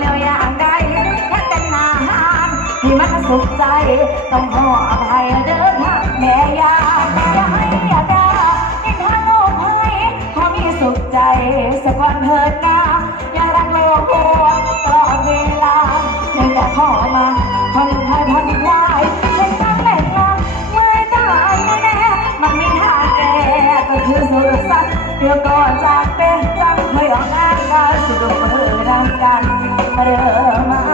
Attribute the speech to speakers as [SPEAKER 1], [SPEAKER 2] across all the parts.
[SPEAKER 1] แล้วอย่างใดแค่แต่งงานที่มันสุขใจ ต้องขออภัยเด้อแม่ยาอย่าให้อยาด่านินทานโลกให้ขอมีสุขใจสักวันเถิดนาอย่ารักเลวโกตลอดเวลาเนื่องจากขอมาพอหนึ่งไทยพอน เธอสุดสักเดี๋ยวก่อนจากเป็นจังไม่ออกงานก็รสุดเถิดนางกันเริ่มมา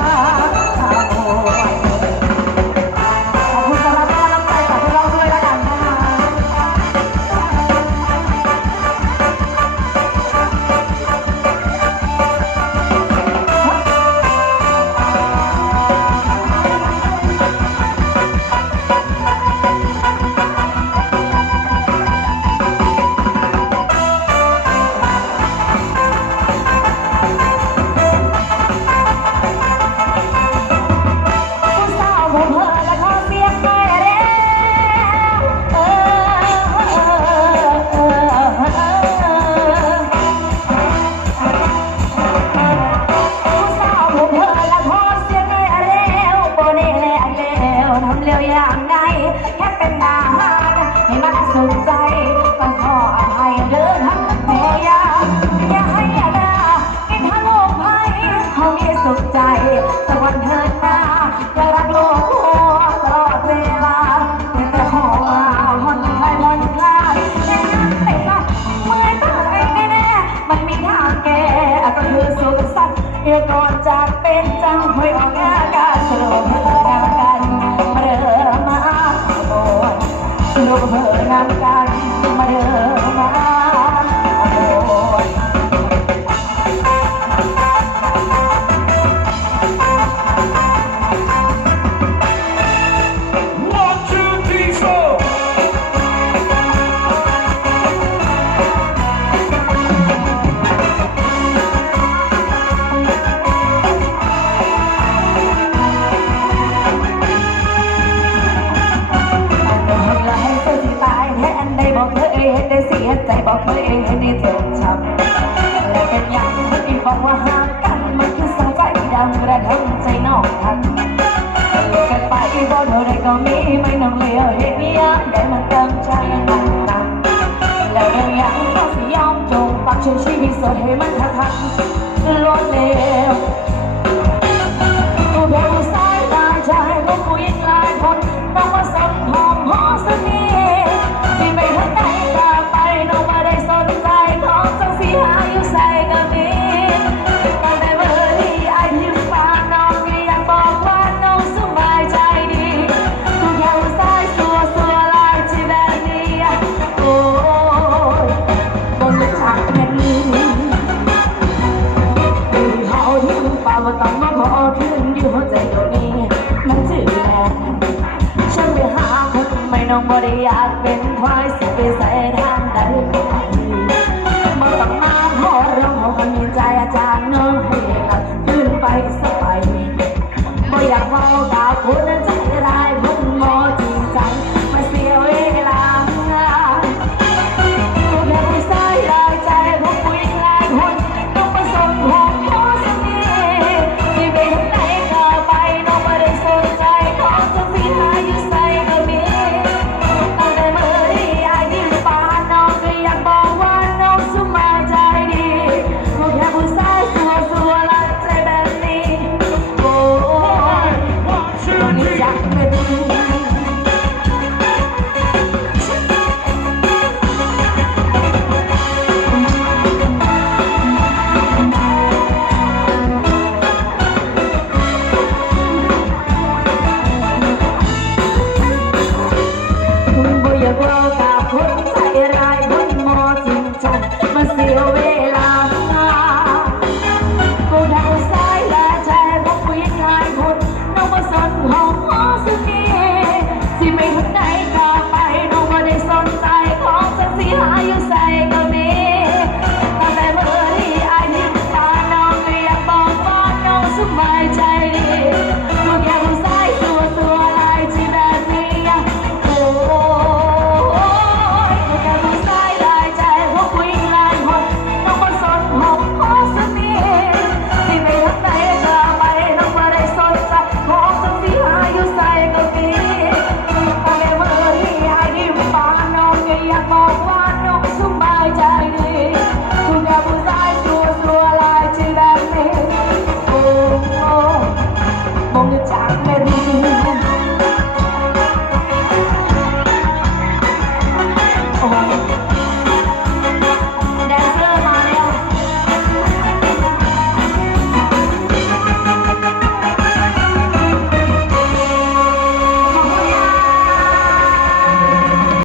[SPEAKER 1] บอกตัวเองให้ได้ตกชัำแต่เป็นยังที่บอกว่าห่างกัน มันคือสายใจดำระดมใจนอกทันกันไปบ่เท่าไรก็มีไม่น้องเลี้ยวเห็นยังได้มันเติมใจมันตันแล้วเรื่ยังก็สิยอมจงปักชื่อชีวิตสดให้มัน 我怎么 Mas eu